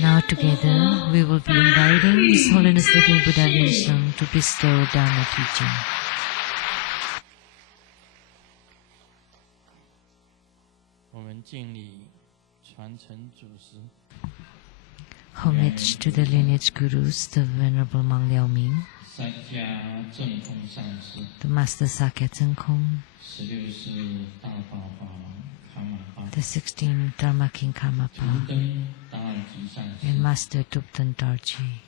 Now together we will be inviting His Holiness Living Buddha Vajrayana to bestow Dharma teaching. Homage to the lineage gurus, the Venerable Mang Liao Ming, the Master Sakya Tsang, the 16th Dharma King Karmapa, and Master Tupten Darji.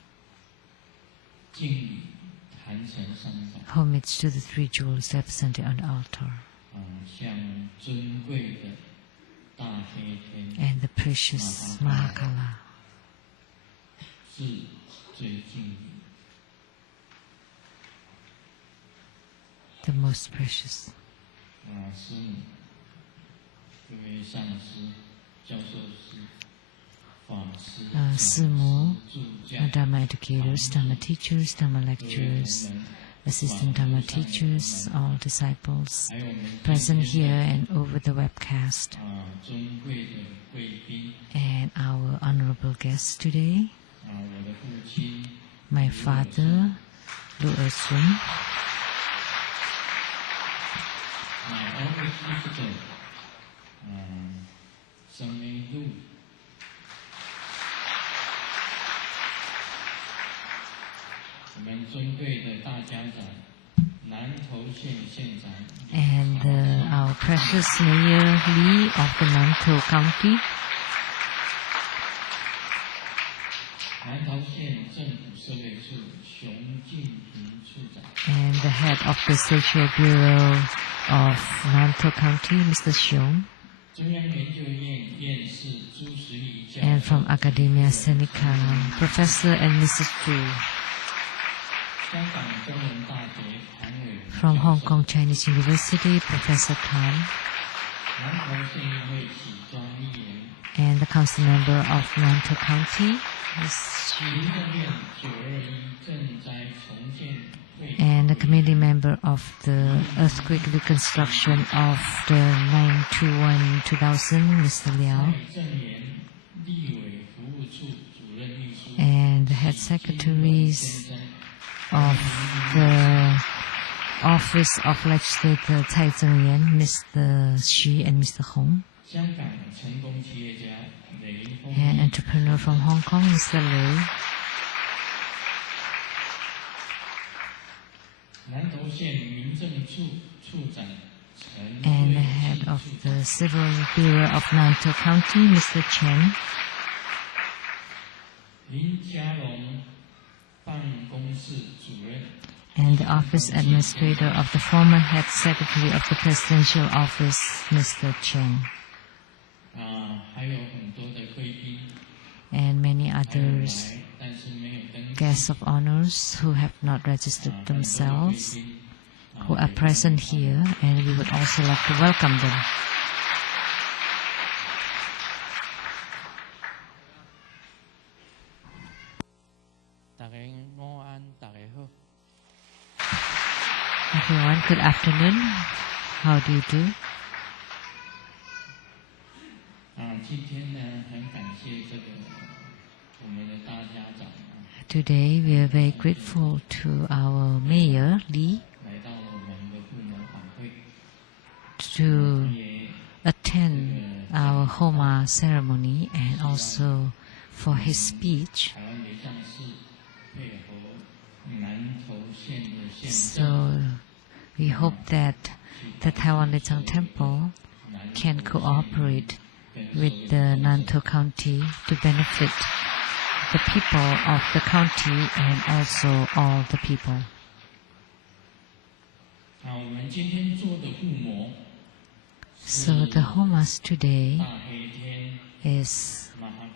Homage to the three jewels represented on the altar, and the precious Mahakala. The most precious. Simu, Dharma educators, Dharma teachers, Dharma lecturers, assistant Dharma teachers, all disciples present here and over the webcast, and our honorable guests today, my father, Lu Ersun, my elder sister, Sheng-yen Lu, and our precious Mayor Li of the Nantou County, and the head of the Social Bureau of Nantou County, Mr. Xiong, and from Academia Sinica, Professor and Mrs. Fu, from Hong Kong Chinese University, Professor Tan, and the council member of Nantou County, Ms. Xu, and the committee member of the earthquake reconstruction of the 9/21/2000, Mr. Liao, and the head secretaries of the Office of Legislator Sheng-yen, Mr. Xu and Mr. Hong, and entrepreneur from Hong Kong, Mr. Lei, and the head of the Civil Bureau of Nantou County, Mr. Chen, and the office administrator of the former head secretary of the presidential office, Mr. Chen, and many others, guests of honors who have not registered themselves, who are present here, and we would also like to welcome them. Everyone, good afternoon. How do you do? Today we are very grateful to our Mayor Li to attend our Homa ceremony and also for his speech. So we hope that the Taiwan Lichang Temple can cooperate with the Nantou County to benefit the people of the county and also all the people. So the homas today is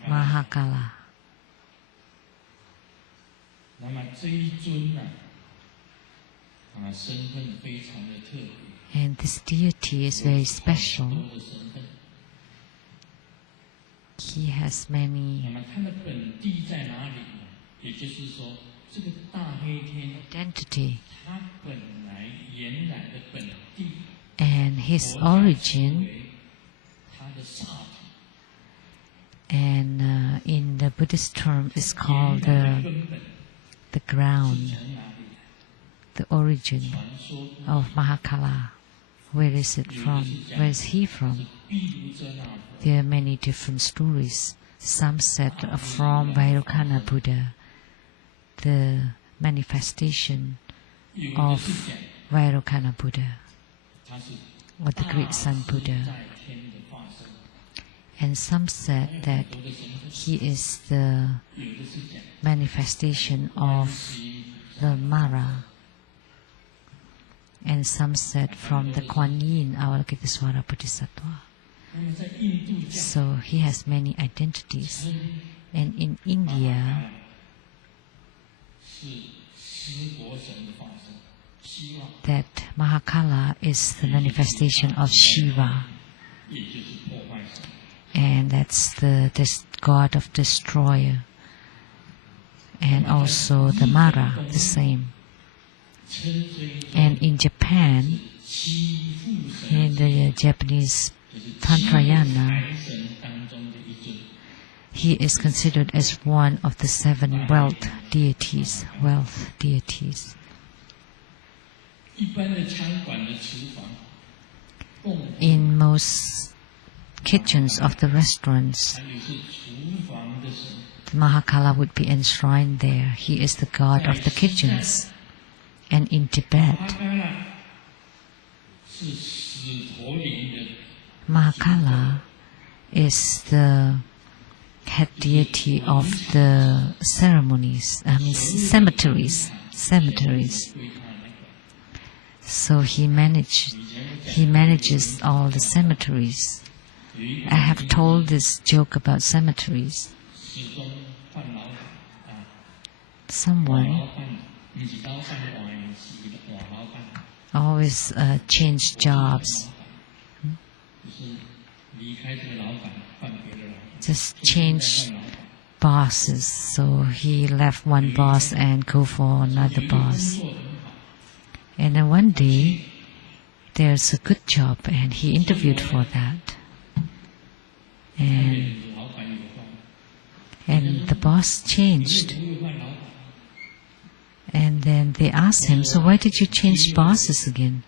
Mahakala. And this deity is very special. He has many identity, and his origin Buddhist term is called the ground, the origin of Mahakala. Where is it from? Where is he from? There are many different stories. Some said from Vajrayana Buddha, the manifestation of Vajrayana Buddha, or the great Sun Buddha. And some said that he is the manifestation of the Mara. And some said from the Kuan Yin, Avalokitesvara Bodhisattva. So he has many identities. And in India, that Mahakala is the manifestation of Shiva. And that's the god of destroyer. And also the Mara, the same. And in Japan, in the Japanese Tantrayana, he is considered as one of the 7 wealth deities. In most kitchens of the restaurants, the Mahakala would be enshrined there. He is the god of the kitchens. And in Tibet, Mahakala is the head deity of the ceremonies, cemeteries. So he manages all the cemeteries. I have told this joke about cemeteries. Someone always change jobs. Just change bosses. So he left one boss and go for another boss. And then one day, there's a good job and he interviewed for that. And the boss changed. And then they asked him, so why did you change bosses again?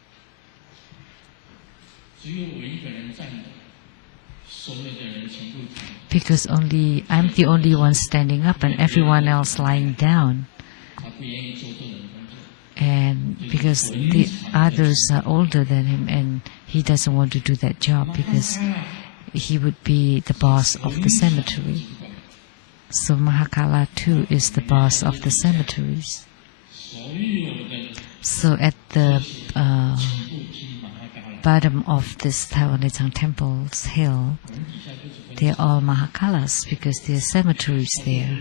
Because I'm the only one standing up and everyone else lying down. And because the others are older than him and he doesn't want to do that job because he would be the boss of the cemetery. So Mahakala too is the boss of the cemeteries. So at the bottom of this Taiwan temple's hill, they're all Mahakalas because there are cemeteries there.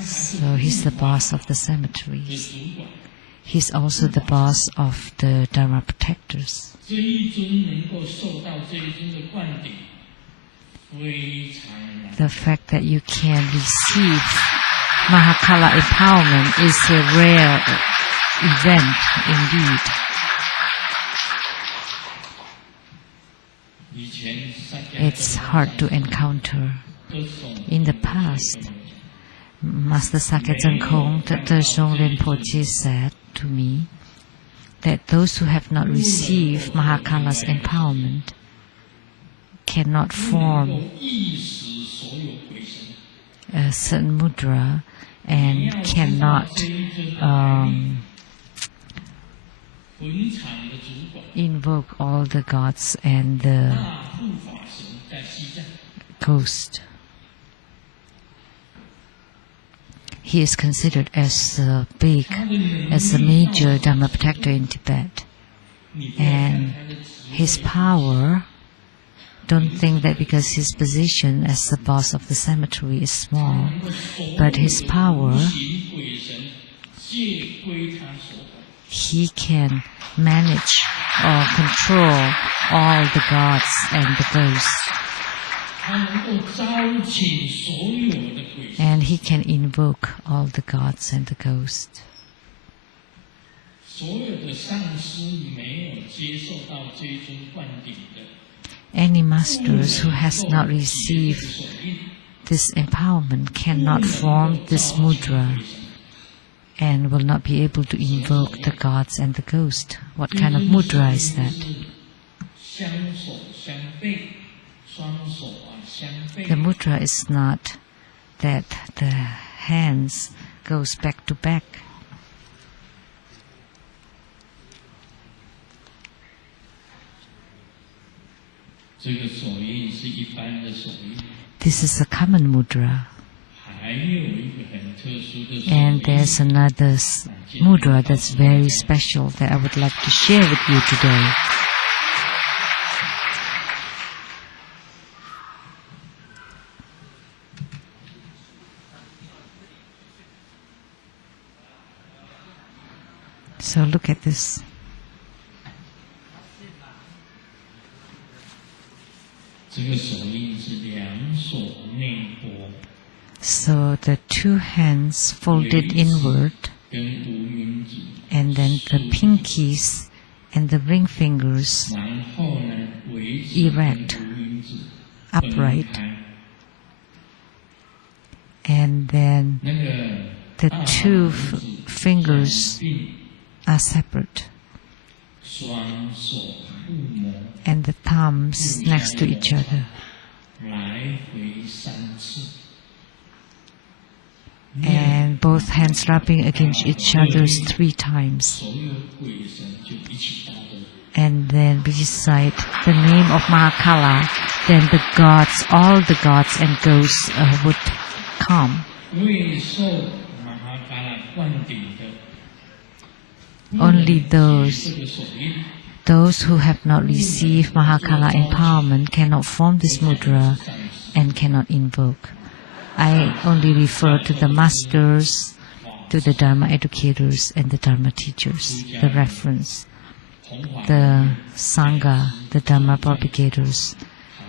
So he's the boss of the cemeteries. He's also the boss of the Dharma protectors. The fact that you can receive Mahakala empowerment is a rare event indeed. It's hard to encounter. In the past, Master Sakya Zengkong Dr. Zhong Rinpoche said to me that those who have not received Mahakala's empowerment cannot form a certain mudra and cannot invoke all the gods and the ghost. He is considered as a major Dharma protector in Tibet. And his power, don't think that because his position as the boss of the cemetery is small, but his power, he can manage or control all the gods and the ghosts. And he can invoke all the gods and the ghosts. any masters who has not received this empowerment cannot form this mudra and will not be able to invoke the gods and the ghost. What kind of mudra is that? The mudra is not that the hands goes back to back. This is a common mudra. And there's another mudra that's very special that I would like to share with you today. So look at this. So the two hands folded inward, and then the pinkies and the ring fingers erect, upright, and then the two fingers are separate, and the thumbs next to each other. And both hands rubbing against each other 3 times. And then recite the name of Mahakala. Then the gods, all the gods and ghosts would come. Only those who have not received Mahakala empowerment cannot form this mudra and cannot invoke. I only refer to the masters, to the Dharma educators and the Dharma teachers, the reference, the Sangha, the Dharma propagators,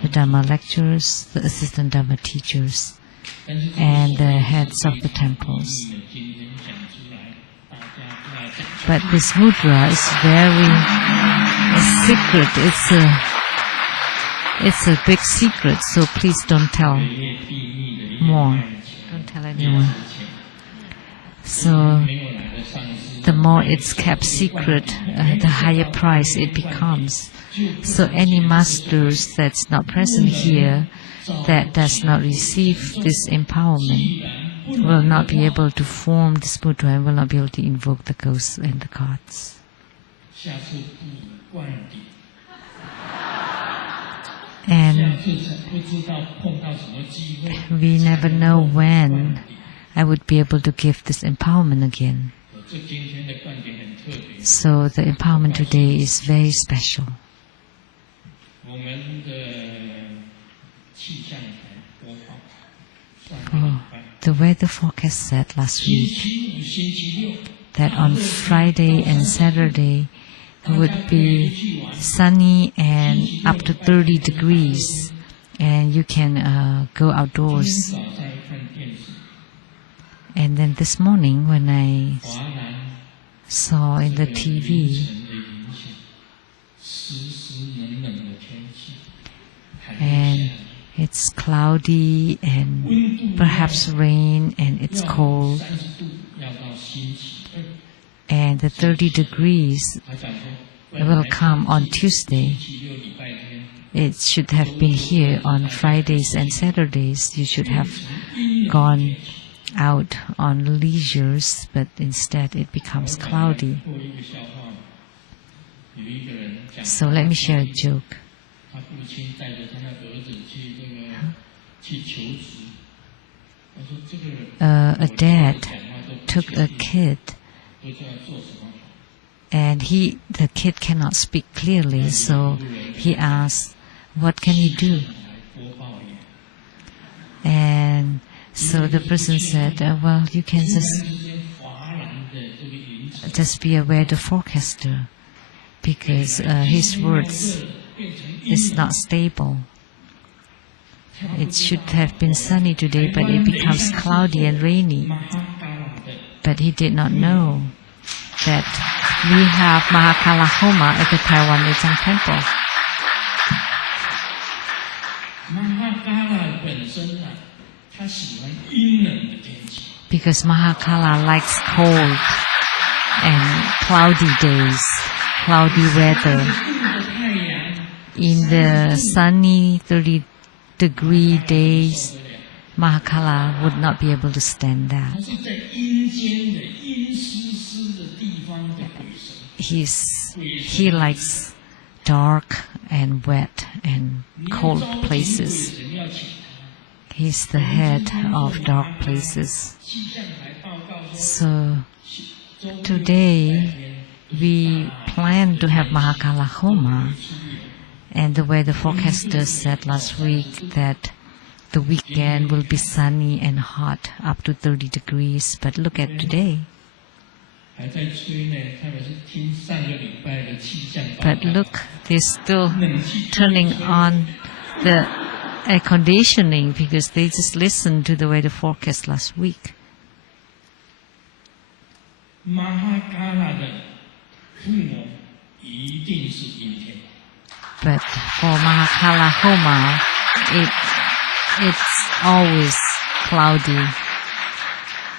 the Dharma lecturers, the assistant Dharma teachers, and the heads of the temples. But this mudra is very secret. It's a big secret, so please don't tell more. Don't tell anyone. So the more it's kept secret, the higher price it becomes. So any masters that's not present here, that does not receive this empowerment, will not be able to form this mudra and will not be able to invoke the ghosts and the gods. And we never know when I would be able to give this empowerment again. So the empowerment today is very special. Oh, the weather forecast said last week that on Friday and Saturday would be sunny and up to 30 degrees, and you can go outdoors. And then this morning when I saw in the TV, and it's cloudy and perhaps rain and it's cold, and the 30 degrees will come on Tuesday. It should have been here on Fridays and Saturdays. You should have gone out on leisures, but instead it becomes cloudy. So let me share a joke. A dad took a kid, and the kid cannot speak clearly, so he asked, "What can you do?" And so the person said, "Well, you can just be a weather forecaster, because his words is not stable. It should have been sunny today, but it becomes cloudy and rainy." But he did not know that we have Mahakala Homa at the Taiwan Temple. Because Mahakala likes cold and cloudy days, cloudy weather. In the sunny 30-degree days, Mahakala would not be able to stand that. He likes dark and wet and cold places. He's the head of dark places. So today we plan to have Mahakala Homa, and the way the forecaster said last week that the weekend will be sunny and hot up to 30 degrees, but look at today. But look, they're still turning on the air conditioning because they just listened to the weather forecast last week. But for Mahakala Homa, it's always cloudy